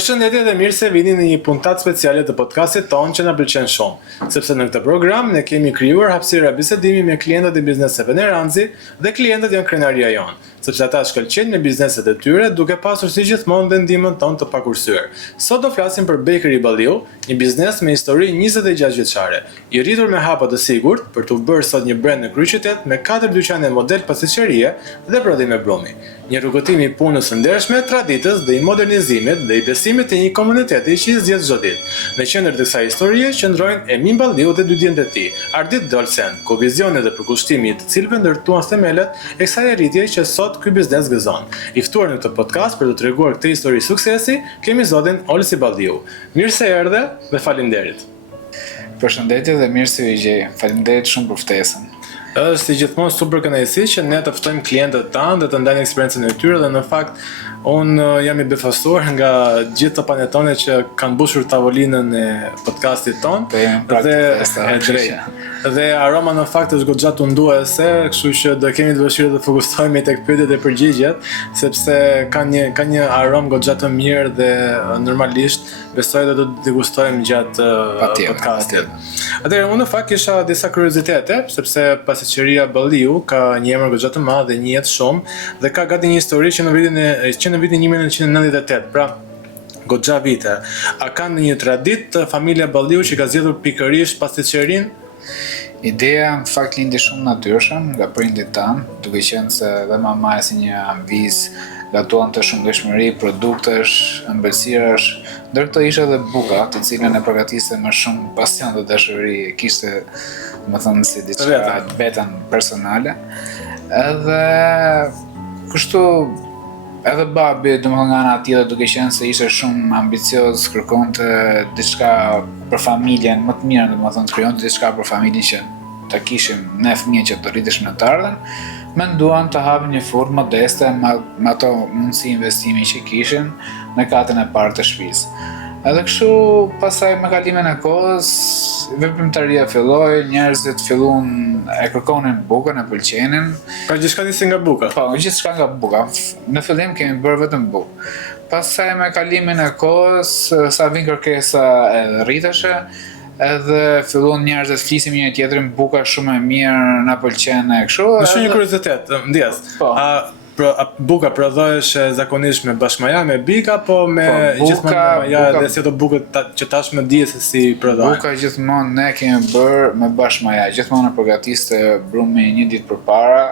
Përshëndetje dhe mirë se vini në një puntat speciale të podcastit tonë që na pëlqen shumë, sepse në këtë program ne kemi krijuar hapësira bisedimi me klientët e bizneseve në Ranzi dhe klientët janë krenaria jonë, sepse ata shkëlqejnë me bizneset e tyre duke pasur si gjithmonë dhe ndihmën tonë të pakursyer. Sot do flasim për Bakery Balliu, një biznes me histori 26 vjeçare, i rritur me hapa të sigurt për të bërë sot një brand në kryeqytet me 4 dyqane model pasticcerie dhe prodhime brumi. Një rrugëtim i punës së ndershme, traditës dhe i modernizimit dhe i besimit të një komuniteti që i zgjedh çdo ditë. Në qendër të kësaj historie qëndrojnë Emin Balliu dhe dy djemtë e tij, Ardit dhe Olsen, ku vizionet dhe përkushtimi të cilëve ndërtuan themelet e kësaj arritje që sot ky biznes gëzon. I ftuar në këtë podcast për të treguar këtë histori suksesi, kemi zotin Olsi Balliu. Mirë se erdhe dhe faleminderit. Përshëndetje dhe mirë se u gjej. Faleminderit shumë për ftesën. Është si gjithmonë super kënaqësi që ne të ftojmë klientët tanë dhe të ndajnë eksperiencën e tyre dhe në fakt unë jam i befastuar nga gjithë të panetonet që kanë mbushur tavolinën e podcastit tonë dhe aroma në fakt është goxha tunduese, kështu që do kemi të vështirë të fokusohemi tek pyetjet e përgjigjet, sepse ka një aromë goxha të mirë dhe normalisht besoj dhe do të degustojmë gjatë podcastit. Atëherë unë në fakt kisha disa kuriozitete, sepse pasticceria Balliu ka një emër goxha të madh dhe njihet shumë dhe ka gati një histori që në vitin 1998, pra goxha vite. A ka ndonjë traditë familja Balliu që ka zgjedhur pikërisht pasticcerin? Ideja në fakt lindi shumë natyrshëm nga prindit tanë, duke qenë se dhe mamaja si një ambiz gatuan të shumëdhëshmëri, produktesh, ëmbëlsirash, ndër këto ishte edhe buka, të cilën e përgatiste me shumë pasion dhe dashuri, kishte, më thënë si diçka vetën personale. Edhe kështu edhe babi, domethënë nga ana tjetër, duke qenë se ishte shumë ambicioz, kërkonte diçka për familjen më të mirë, domethënë krijonte diçka për familjen që ta kishim ne fëmijët që të rriteshim në të ardhmen, menduan të hapin një furrë modeste me ato mundësi investimi që kishin në katën e parë të shtëpisë. Edhe kështu, pasaj me kalimin e kohës, veprimtaria filloi, njerëzit filluan e kërkonin bukën, e pëlqenin. Pra gjithçka nisi nga buka? Po, gjithçka nga buka. Në fillim kemi bërë vetëm bukë. Pasaj me kalimin e kohës, sa vin kërkesa edhe rriteshe, edhe filluan njerëzit flisim një tjetrin, buka shumë e mirë, na pëlqen e kështu. Më shumë një kuriozitet, ndjes. Po. A buka prodhohesh zakonisht me bashmaja, me bik apo me gjithmonë me maja dhe si ato bukët që tashmë dihet se si prodhohen? Buka gjithmonë ne kemi bërë me bashmaja, gjithmonë e përgatiste brumi një ditë përpara,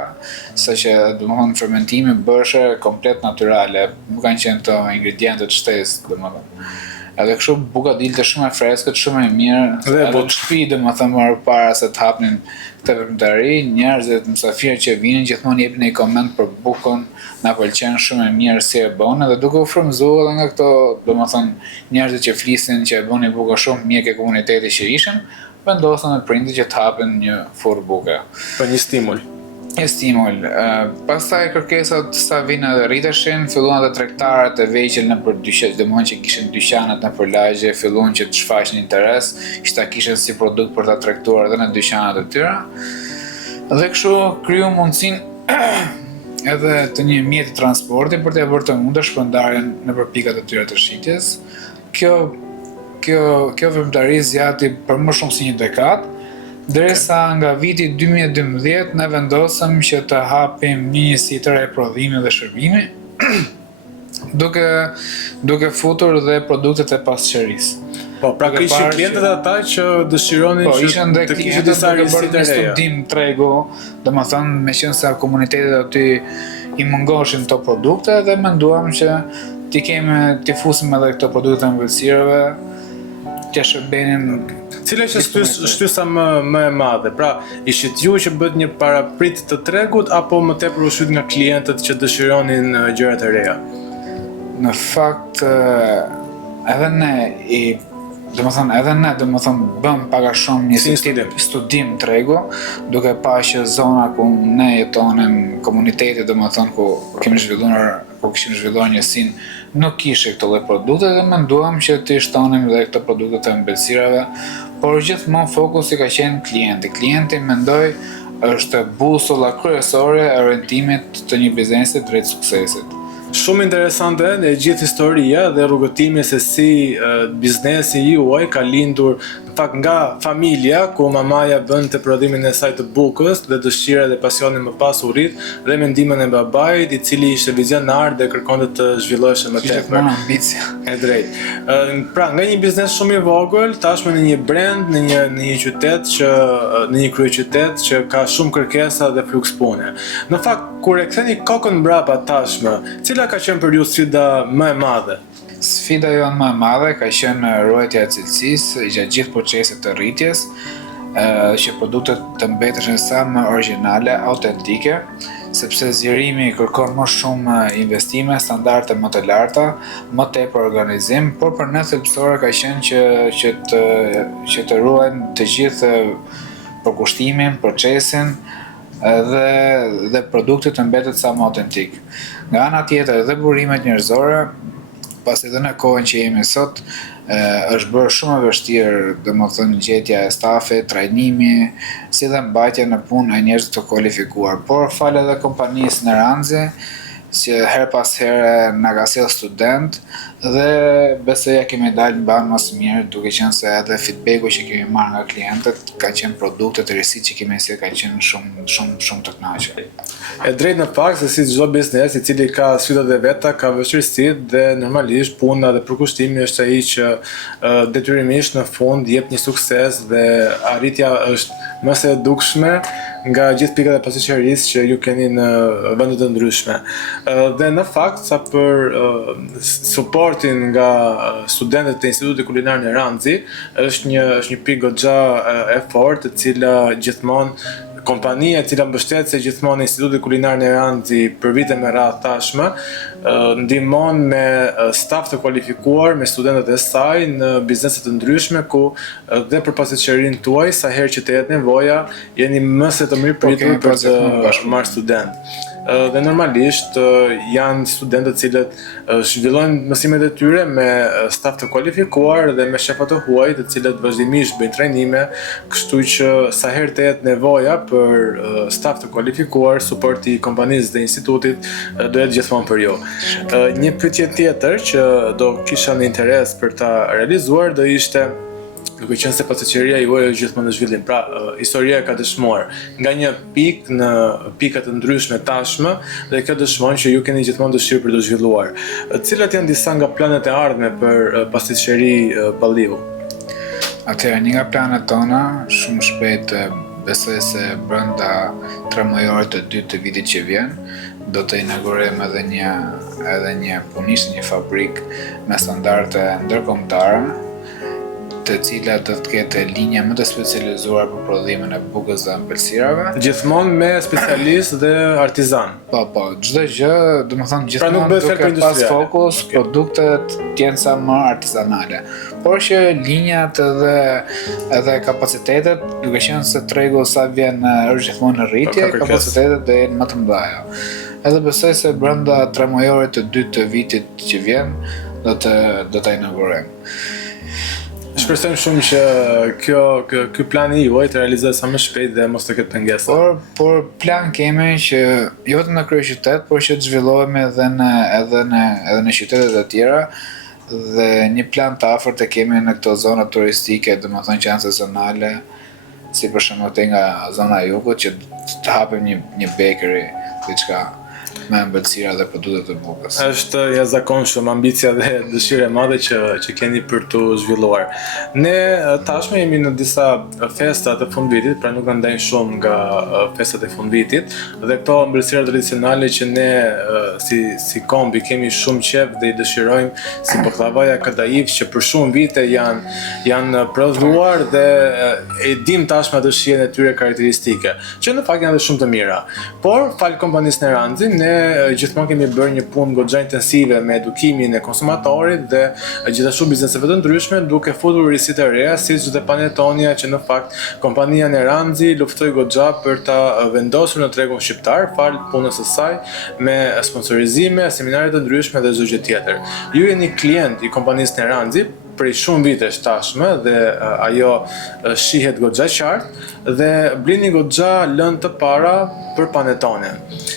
saqë domethënë fermentimi bëshe komplet natyrale, nuk kanë qenë to ingredientë të shtesë, domethënë. Edhe kështu buka dilte shumë e freskët, shumë e mirë. Edhe në shtëpi domethënë më parë se të hapnin këtë veprimtari, njerëzit mysafirë që vinin gjithmonë jepin një koment për bukën, na pëlqen shumë e mirë si e bën, edhe duke u frymzuar edhe nga këto, domethënë njerëzit që flisin që e bënin bukën shumë mirë ke komuniteti që ishin, vendosën me prindit që të hapin një furrë buke. Për një stimul. Pastaj kërkesat sa vinë edhe rriteshin, filluan edhe tregtarët e vegjël nëpër dyqanet, domethënë që kishin dyqanet nëpër lagje, filluan që të shfaqnin interes, që ta kishin si produkt për ta tregtuar edhe në dyqanet e tyre. Dhe kështu kriju mundësinë edhe të një mjeti transporti për të bërë të mundë shpërndarjen nëpër pikat e tyre të shitjes. Kjo veprimtari zgjati për më shumë si një dekadë. Derisa nga viti 2012 ne vendosëm që të hapim një njësi të re prodhimi dhe shërbimi, duke futur dhe produktet e pasticcerisë. Po, pra kishin klientët ata që dëshironin që të kishin disa risi të reja. Studim tregu, domethënë me qenë se komunitetet aty i mungoshin këto produkte dhe menduam që t'i fusim edhe këto produkte të ëmbëlsirave, që shërbenin. Cila është shtysa më e madhe? Pra, ishit ju që bët një paraprit të tregut apo më tepër u shyt nga klientët që dëshironin gjërat e reja? Në fakt, edhe ne bëm paga shumë një studim tregu, duke pa që zona ku ne jetonim, komuniteti domethënë ku kishim zhvilluar njësinë, nuk kishte këto lloj produkte dhe menduam që të shtonim edhe këto produkte të ëmbëlsirave, por gjithmonë fokusi ka qenë klienti. Klienti mendoj është busolla kryesore e orientimit të një biznesi drejt suksesit. Shumë interesante e gjithë historia dhe rrugëtimi se si biznesi juaj ka lindur në fakt nga familja ku mamaja bënte prodhimin e saj të bukës dhe dëshira dhe pasioni më pas u rrit dhe mendimin e babait i cili ishte vizionar dhe kërkonte të zhvillohej më Ishte tepër. më ambicia. E drejt. Pra, nga një biznes shumë i vogël, tashmë në një brand, në një qytet në një kryeqytet që ka shumë kërkesa dhe fluks pune. Në fakt, kur e ktheni kokën mbrapa tashmë, cila ka qenë për ju sfida më e madhe? Sfida jonë më e madhe ka qenë ruajtja e cilësisë gjatë gjithë procesit të rritjes, që produktet të mbeteshin sa më origjinale, autentike, sepse zgjerimi kërkon më shumë investime, standarde më të larta, më tepër organizim, por për ne thelbësore ka qenë që të ruajnë të gjithë përkushtimin, procesin dhe produktet të mbetet sa më autentik. Nga ana tjetër edhe burimet njerëzore, pas edhe në kohën që jemi sot, është bërë shumë e vështirë, domethënë gjetja e stafit, trajnimi, si dhe mbajtja në punë e njerëzve të kualifikuar. Por falë edhe kompanisë Neranzi, që her pas here na ka sjell student dhe besoj ja kemi dalë në banë më së miri, duke qenë se edhe feedbacku që kemi marrë nga klientët ka qenë produktet e rëndësishme që kemi sjellë kanë qenë shumë të kënaqur. E drejt në fakt se si çdo biznes i cili ka sfidat e veta, ka vështirësitë dhe normalisht puna dhe përkushtimi është ai që detyrimisht në fund jep një sukses dhe arritja është më së dukshme nga gjithë pikat e pasqyrisë që ju keni në vende të ndryshme. Dhe në fakt sa për suportin nga studentët e Institutit Kulinar Neranzi është një pikë goxha e fortë, e cila gjithmonë kompania e cila mbështet se gjithmonë Instituti Kulinar Neranzi për vite me radhë tashmë ndihmon me staf të kualifikuar, me studentët e saj në biznese të ndryshme ku dhe për pasqyrinë tuaj sa herë që të jetë nevoja jeni më së të mirëpritur për të marrë student. Dhe normalisht janë studentët cilët zhvillojnë mësimet e tyre me staf të kualifikuar dhe me shefa të huaj të cilët vazhdimisht bëjnë trajnime, kështu që sa herë të jetë nevoja për staf të kualifikuar, suporti i kompanisë dhe institutit do jetë gjithmonë për ju. Një pyetje tjetër që do kisha në interes për ta realizuar do ishte duke qenë se pasqyria juaj është gjithmonë në zhvillim. Pra, historia ka dëshmuar nga një pikë në pika të ndryshme tashmë dhe kjo dëshmon që ju keni gjithmonë dëshirë për të zhvilluar. Cilat janë disa nga planet e ardhme për pasqyri balliu? Atëherë, një nga planet tona, shumë shpejt besoj se brenda 3 muajorë të dytë të vitit që vjen, do të inaugurojmë edhe një punisht, një fabrikë me standarde ndërkombëtare, të cilat do të ketë linja më të specializuar për prodhimin e bukës dhe ëmbëlsirave. Gjithmonë me specialist dhe artizan. Po, çdo gjë, domethënë Pra nuk gjithmonë bëhet fjalë për duke pas industriale. fokus, produktet të jenë sa më artizanale. Por që linjat edhe kapacitetet, duke qenë se tregu sa vjen është gjithmonë në rritje, Ka kërkesë. kapacitetet do jenë më të mëdha. Edhe besoj se brenda 3 muajorit të dytë të vitit që vjen do ta inaugurojmë. Shpresojmë shumë që ky plani juaj të realizohet sa më shpejt dhe mos të ketë pengesa. Por plan kemi që jo vetëm në kryeqytet, por që të zhvillohemi edhe në qytetet e tjera dhe një plan të afërt e kemi në këto zona turistike, domethënë që janë sezonale, si për shembull te nga zona e jugut që të hapim një bakery, diçka me ëmbëlsira dhe produkte të bukës. Është jashtëzakonshëm ambicia dhe dëshira e madhe që keni për të zhvilluar. Ne tashmë jemi në disa festa të fundvitit, pra nuk na ndajnë shumë nga festat e fundvitit, dhe këto ëmbëlsira tradicionale që ne si kombi kemi shumë qejf dhe i dëshirojmë, si baklavaja kadaiv që për shumë vite janë prodhuar dhe e dim tashmë atë shijen e tyre karakteristike, që në fakt janë dhe shumë të mira. Por fal kompanisë Neranzi, ne gjithmonë kemi bërë një punë goxha intensive me edukimin e konsumatorit dhe gjithashtu bizneseve të ndryshme duke futur risitë e reja siç dhe Panetonia që në fakt kompania Neranzi luftoi goxha për ta vendosur në tregun shqiptar fal punës së saj me sponsorizime, seminare të ndryshme dhe çdo gjë tjetër. Ju jeni klient i kompanisë Neranzi, prej shumë vitesh tashmë dhe ajo shihet goxha qartë dhe blini goxha lënë të para për Panetone.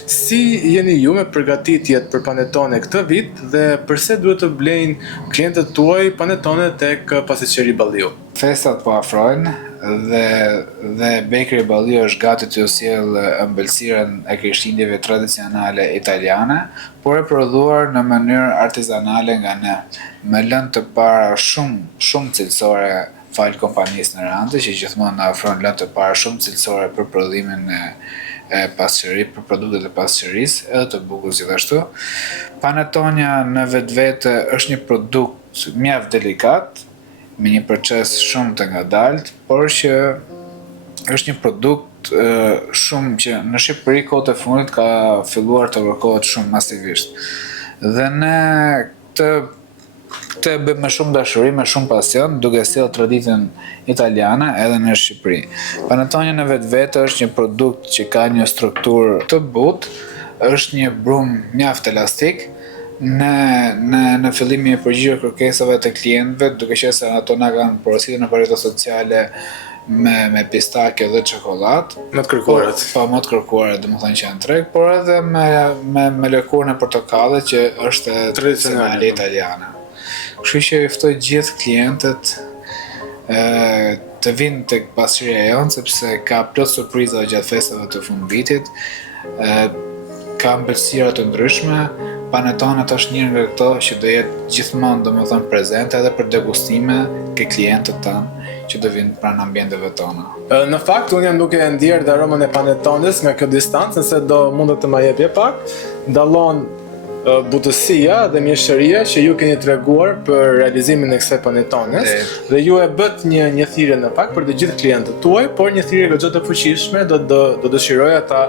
Si jeni ju me përgatitjet për Panetone këtë vit dhe pse duhet të blejnë klientët tuaj Panetone tek pastiqeri Balliu? Festat po afrojnë dhe Bakery Balliu është gati të sjellë ëmbëlsirën e krishtlindjeve tradicionale italiane, por e prodhuar në mënyrë artizanale nga ne, me lëndë të para shumë cilësore fal kompanisë Neranzi, që gjithmonë na ofron lëndë të para shumë cilësore për prodhimin e pasqërisë, për produktet e pasqërisë, edhe të bukur gjithashtu. Panetonia në vetvete është një produkt mjaft delikat, me një proces shumë të ngadalt, por që është një produkt shumë që në Shqipëri kohët e fundit ka filluar të kërkohet shumë masivisht. Dhe ne këtë bëjmë me shumë dashuri, me shumë pasion, duke sjellë traditën italiane edhe në Shqipëri. Panetonia në vetvete është një produkt që ka një strukturë të butë, është një brum mjaft elastik. Në fillimi e përgjigjur kërkesave të klientëve, duke qenë se ato na kanë porositur në rrjetet sociale me pistake dhe çokoladë. Më të kërkuarat. Po, më të kërkuarat, domethënë që janë treg, por edhe me lëkurën e portokallit që është tradicionale italiane. Kështu që i ftoj gjithë klientët të vinë tek pasqyria jonë, sepse ka plot surpriza gjatë festave të fundvitit. Ka ëmbëlsira të ndryshme. Panetone është një nga këto që do jetë gjithmonë domethënë prezente edhe për degustime ke klientët tanë që do vinë pranë ambienteve tona. Në fakt, unë jam duke e ndjerë dhe aromën e Panetones nga kjo distancë, nëse do mundet të ma jepje pak, dallon butësia dhe mjeshëria që ju keni treguar për realizimin e kësaj Panetones dhe ju e bët një thirrje në fakt për të gjithë klientët tuaj, por një thirrje goxha të fuqishme do dëshiroja ta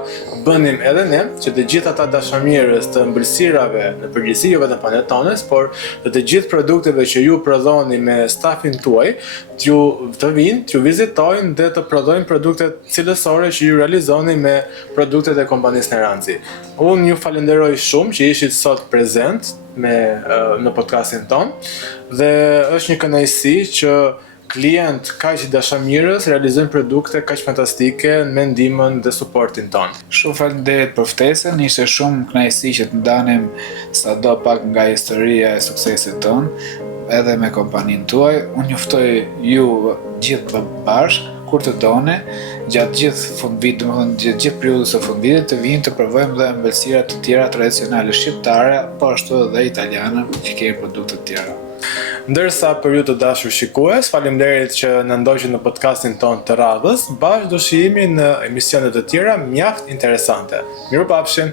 bënim edhe ne, që të gjithë ata dashamirës të ëmbëlsirave në përgjithësi jo vetëm Panetones, por të gjithë produkteve që ju prodhoni me stafin tuaj, të vinë, t'ju vizitojnë dhe të prodhojnë produktet cilësore që ju realizoni me produktet e kompanisë Neranzi. Unë ju falenderoj shumë që ishit sot prezent në podcastin ton dhe është një kënaqësi që klient kaq dashamirës realizojnë produkte kaq fantastike me ndihmën dhe suportin ton. Shumë faleminderit për ftesën, ishte shumë kënaqësi që të ndanim sado pak nga historia e suksesit ton, edhe me kompaninë tuaj. Unë juftoj ju gjithë bashkë kur të doni, gjatë gjithë fundvitit, domethënë gjithë periudhës së fundvitit të vinë të provojmë dhe ëmbëlsira të tjera tradicionale shqiptare, po ashtu edhe italiane, që kemi produkte të tjera. Ndërsa për ju të dashur shikues, faleminderit që na ndoqët në podcastin ton të radhës, bashkë do shihemi në emisione të tjera mjaft interesante. Mirupafshim.